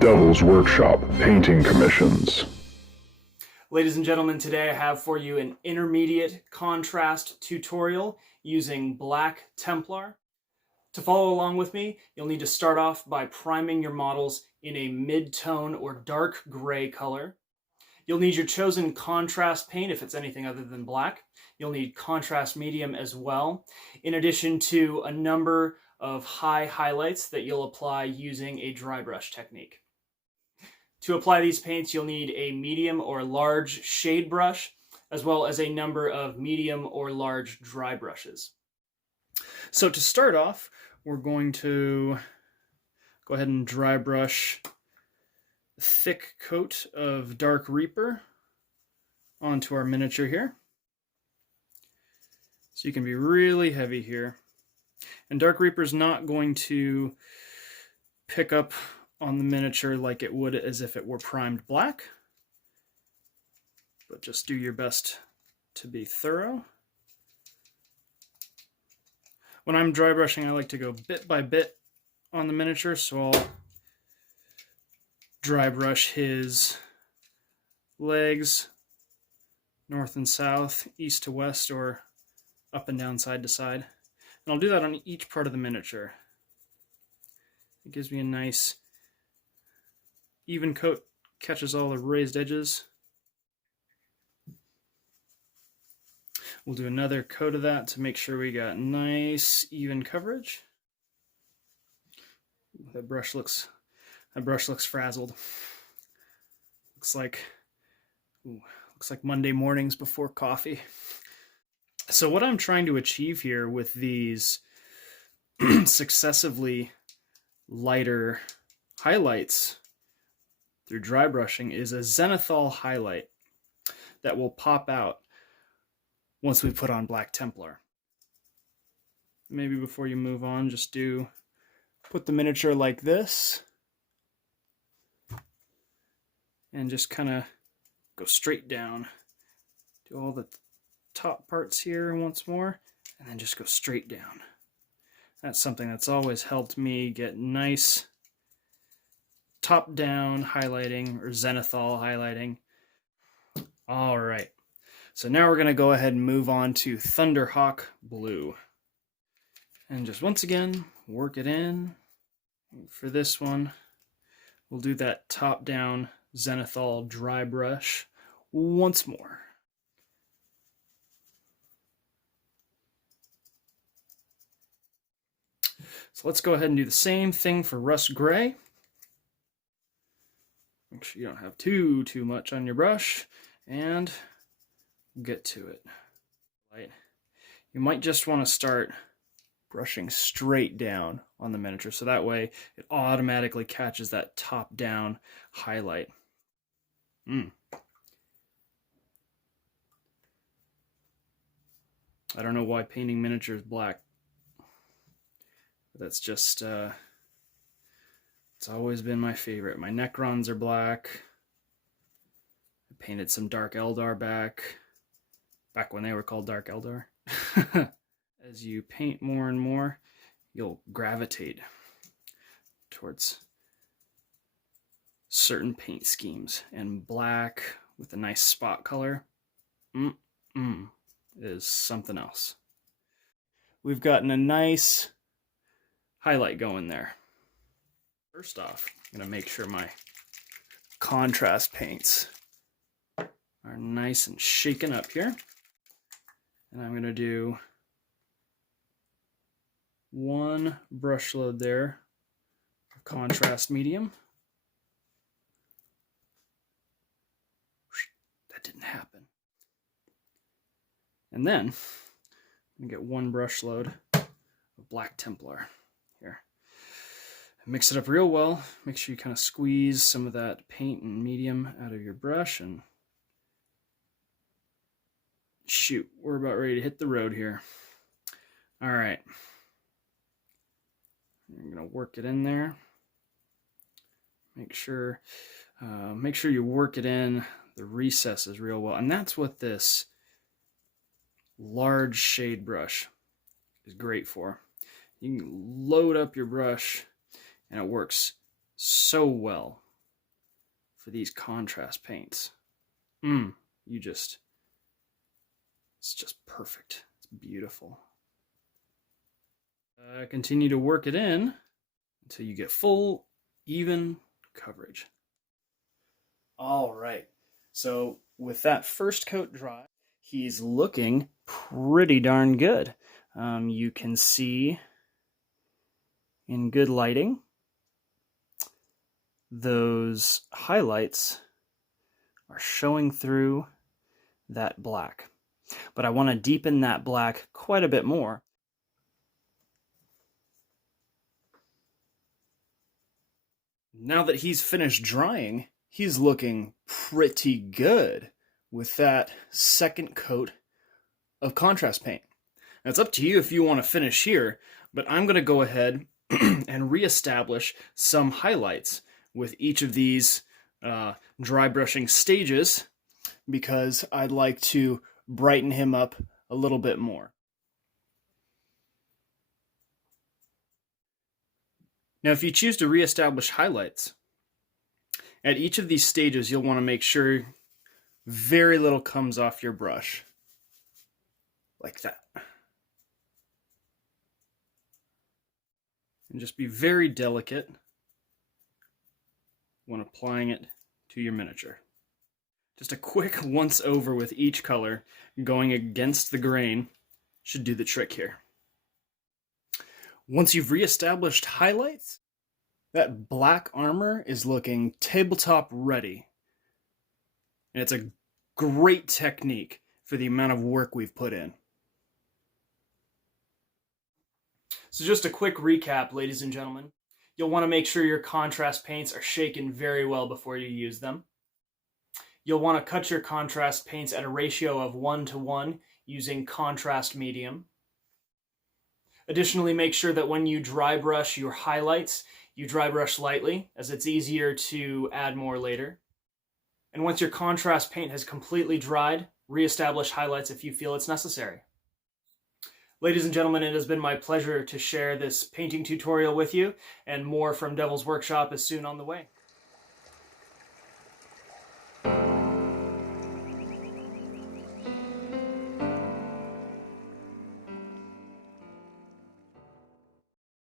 Devil's Workshop painting commissions. Ladies and gentlemen, today I have for you an intermediate contrast tutorial using Black Templar. To follow along with me, you'll need to start off by priming your models in a mid-tone or dark gray color. You'll need your chosen contrast paint if it's anything other than black. You'll need contrast medium as well, in addition to a number of high highlights that you'll apply using a dry brush technique. To apply these paints, you'll need a medium or large shade brush, as well as a number of medium or large dry brushes. So to start off, we're going to go ahead and dry brush a thick coat of Dark Reaper onto our miniature here. So you can be really heavy here. And Dark Reaper is not going to pick up on the miniature like it would as if it were primed black, but just do your best to be thorough. When I'm dry brushing, I like to go bit by bit on the miniature, so I'll dry brush his legs north and south, east to west, or up and down side to side. And I'll do that on each part of the miniature. It gives me a nice even coat, catches all the raised edges. We'll do another coat of that to make sure we got nice even coverage. That brush looks frazzled. Looks like Monday mornings before coffee. So what I'm trying to achieve here with these successively lighter highlights through dry brushing is a zenithal highlight that will pop out once we put on Black Templar. Maybe before you move on, just put the miniature like this and just kind of go straight down. Do all the top parts here once more, and then just go straight down. That's something that's always helped me get nice top-down highlighting or zenithal highlighting. All right, so now we're going to go ahead and move on to Thunderharuk Blue. And just once again, work it in. For this one, we'll do that top-down zenithal dry brush once more. So let's go ahead and do the same thing for Russ Gray. Make sure you don't have too much on your brush, and get to it. You might just want to start brushing straight down on the miniature, so that way it automatically catches that top-down highlight. I don't know why painting miniatures black. That's just, it's always been my favorite. My Necrons are black. I painted some Dark Eldar back when they were called Dark Eldar. As you paint more and more, you'll gravitate towards certain paint schemes. And black with a nice spot color is something else. We've gotten a nice highlight going there. First off, I'm going to make sure my contrast paints are nice and shaken up here. And I'm going to do one brush load there of contrast medium. That didn't happen. And then I'm going to get one brush load of Black Templar here. Mix it up real well. Make sure you kind of squeeze some of that paint and medium out of your brush, and shoot, we're about ready to hit the road here. All right. I'm going to work it in there. Make sure you work it in the recesses real well. And that's what this large shade brush is great for. You can load up your brush and it works so well for these contrast paints. It's just perfect. It's beautiful. Continue to work it in until you get full, even coverage. All right, so with that first coat dry, he's looking pretty darn good. You can see in good lighting, those highlights are showing through that black. But I want to deepen that black quite a bit more. Now that he's finished drying, he's looking pretty good with that second coat of contrast paint. Now, it's up to you if you want to finish here, but I'm going to go ahead and reestablish some highlights with each of these dry brushing stages because I'd like to brighten him up a little bit more. Now, if you choose to reestablish highlights, at each of these stages, you'll want to make sure very little comes off your brush, like that. And just be very delicate when applying it to your miniature. Just a quick once over with each color going against the grain should do the trick here. Once you've reestablished highlights, that black armor is looking tabletop ready. And it's a great technique for the amount of work we've put in. So just a quick recap, ladies and gentlemen. You'll want to make sure your contrast paints are shaken very well before you use them. You'll want to cut your contrast paints at a ratio of 1:1 using contrast medium. Additionally, make sure that when you dry brush your highlights, you dry brush lightly, as it's easier to add more later. And once your contrast paint has completely dried, reestablish highlights if you feel it's necessary. Ladies and gentlemen, it has been my pleasure to share this painting tutorial with you, and more from Devil's Workshop is soon on the way.